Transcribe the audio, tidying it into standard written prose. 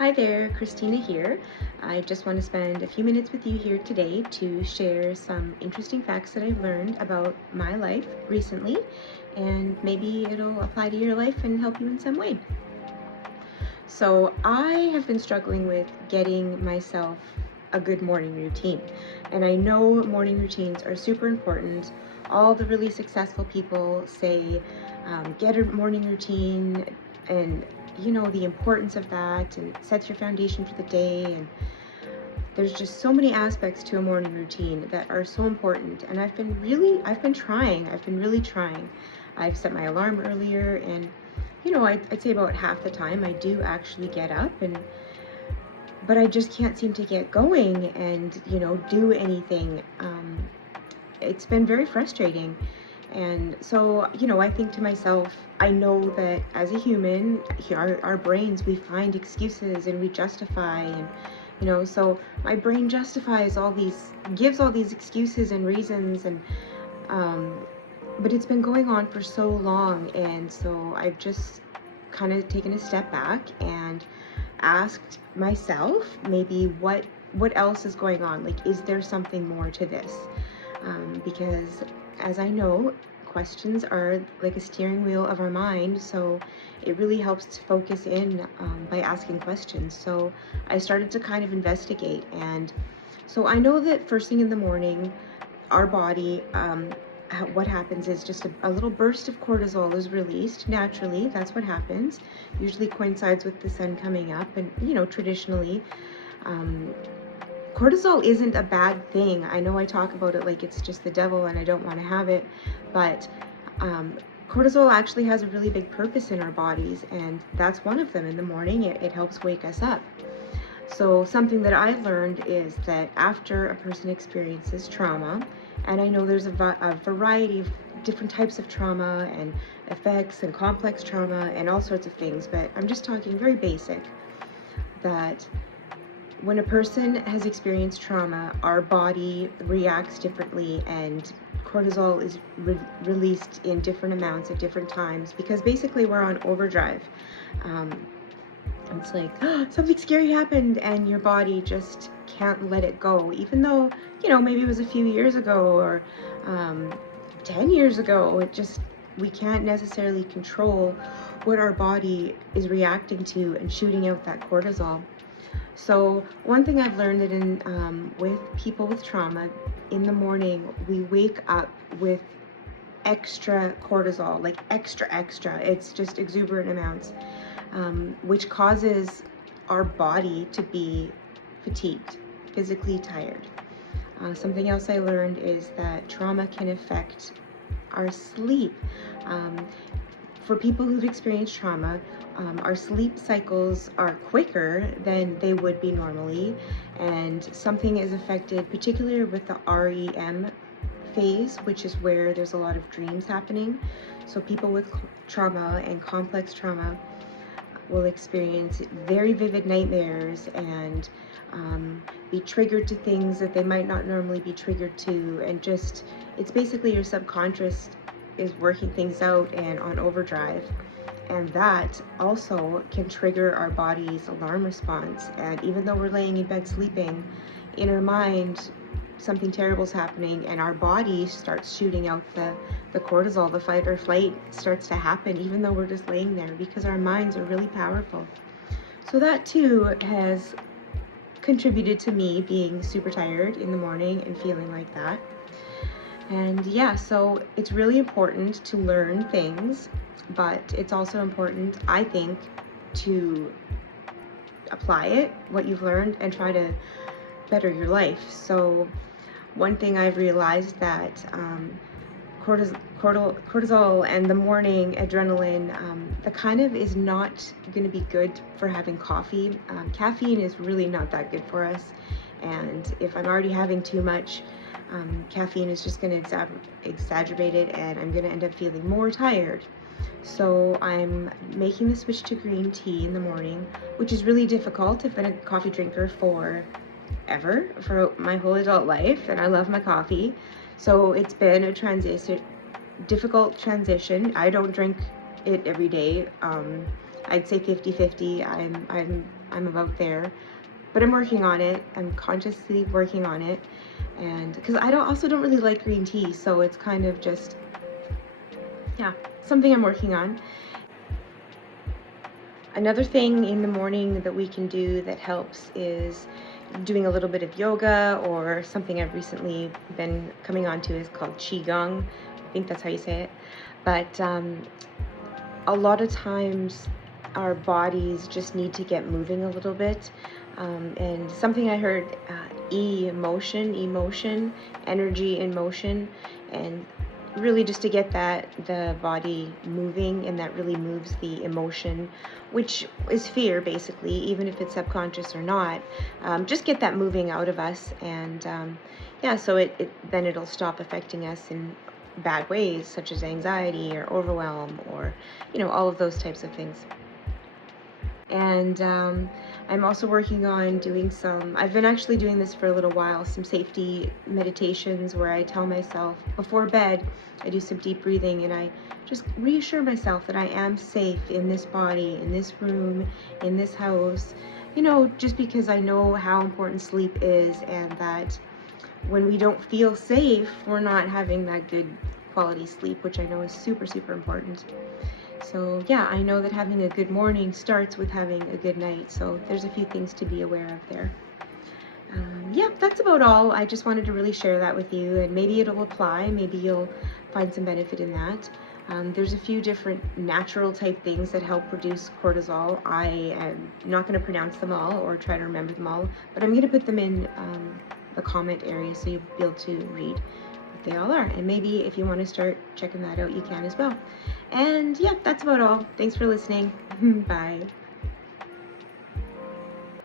Hi there, Christina here. I just want to spend a few minutes with you here today to share some interesting facts that I've learned about my life recently, and maybe it'll apply to your life and help you in some way. So, I have been struggling with getting myself a good morning routine, and I know morning routines are super important. All the really successful people say get a morning routine, and the importance of that, and it sets your foundation for the day. And there's just so many aspects to a morning routine that are so important, and I've been really trying. I've set my alarm earlier, and I'd say about half the time I do actually get up, but I just can't seem to get going and do anything. It's been very frustrating. And so, I think to myself, I know that as a human, our brains, we find excuses and we justify, and so my brain gives all these excuses and reasons, and but it's been going on for so long. And so I've just kind of taken a step back and asked myself, maybe what else is going on? Like, is there something more to this? Because as I know, questions are like a steering wheel of our mind, so it really helps to focus in by asking questions. So I started to kind of investigate, and so I know that first thing in the morning, our body, what happens is just a little burst of cortisol is released naturally. That's what happens. Usually coincides with the sun coming up, and traditionally, cortisol isn't a bad thing. I know I talk about it like it's just the devil and I don't want to have it, but cortisol actually has a really big purpose in our bodies, and that's one of them. In the morning, it helps wake us up. So something that I learned is that after a person experiences trauma, and I know there's a variety of different types of trauma and effects and complex trauma and all sorts of things, but I'm just talking very basic, that when a person has experienced trauma, our body reacts differently, and cortisol is released in different amounts at different times, because basically we're on overdrive. It's like, something scary happened, and your body just can't let it go, even though, maybe it was a few years ago or 10 years ago. We can't necessarily control what our body is reacting to and shooting out that cortisol. So one thing I've learned that with people with trauma, in the morning, we wake up with extra cortisol, like extra. It's just exuberant amounts, which causes our body to be fatigued, physically tired. Something else I learned is that trauma can affect our sleep. For people who've experienced trauma, our sleep cycles are quicker than they would be normally, and something is affected, particularly with the REM phase, which is where there's a lot of dreams happening. So people with trauma and complex trauma will experience very vivid nightmares and be triggered to things that they might not normally be triggered to, and it's basically your subconscious is working things out and on overdrive, and that also can trigger our body's alarm response. And even though we're laying in bed sleeping, in our mind something terrible is happening, and our body starts shooting out the cortisol. The fight or flight starts to happen even though we're just laying there, because our minds are really powerful. So that too has contributed to me being super tired in the morning and feeling like that. And yeah, so it's really important to learn things, but it's also important, I think, to apply it, what you've learned, and try to better your life. So one thing I've realized that cortisol and the morning adrenaline, the kind of is not going to be good for having coffee. Caffeine is really not that good for us, and if I'm already having too much, caffeine is just going to exacerbate it, and I'm going to end up feeling more tired. So I'm making the switch to green tea in the morning, which is really difficult. I've been a coffee drinker for my whole adult life, and I love my coffee. So it's been a difficult transition. I don't drink it every day. I'd say 50-50. I'm about there, but I'm working on it. I'm consciously working on it, and because I also don't really like green tea, so it's kind of just, yeah, something I'm working on. Another thing in the morning that we can do that helps is doing a little bit of yoga, or something I've recently been coming onto is called Qigong. I think that's how you say it. But a lot of times our bodies just need to get moving a little bit. And something I heard, emotion, energy in motion, and really just to get the body moving, and that really moves the emotion, which is fear basically, even if it's subconscious or not. Just get that moving out of us, and yeah, so then it'll stop affecting us in bad ways, such as anxiety or overwhelm, or all of those types of things. And I'm also working on doing I've been actually doing this for a little while, some safety meditations where I tell myself before bed, I do some deep breathing, and I just reassure myself that I am safe in this body, in this room, in this house, just because I know how important sleep is, and that when we don't feel safe, we're not having that good quality sleep, which I know is super, super important. So yeah, I know that having a good morning starts with having a good night. So there's a few things to be aware of there. Yeah, that's about all. I just wanted to really share that with you, and maybe it'll apply. Maybe you'll find some benefit in that. There's a few different natural type things that help reduce cortisol. I am not going to pronounce them all or try to remember them all, but I'm going to put them in the comment area so you'll be able to read what they all are. And maybe if you want to start checking that out, you can as well. And yeah, that's about all. Thanks for listening. Bye.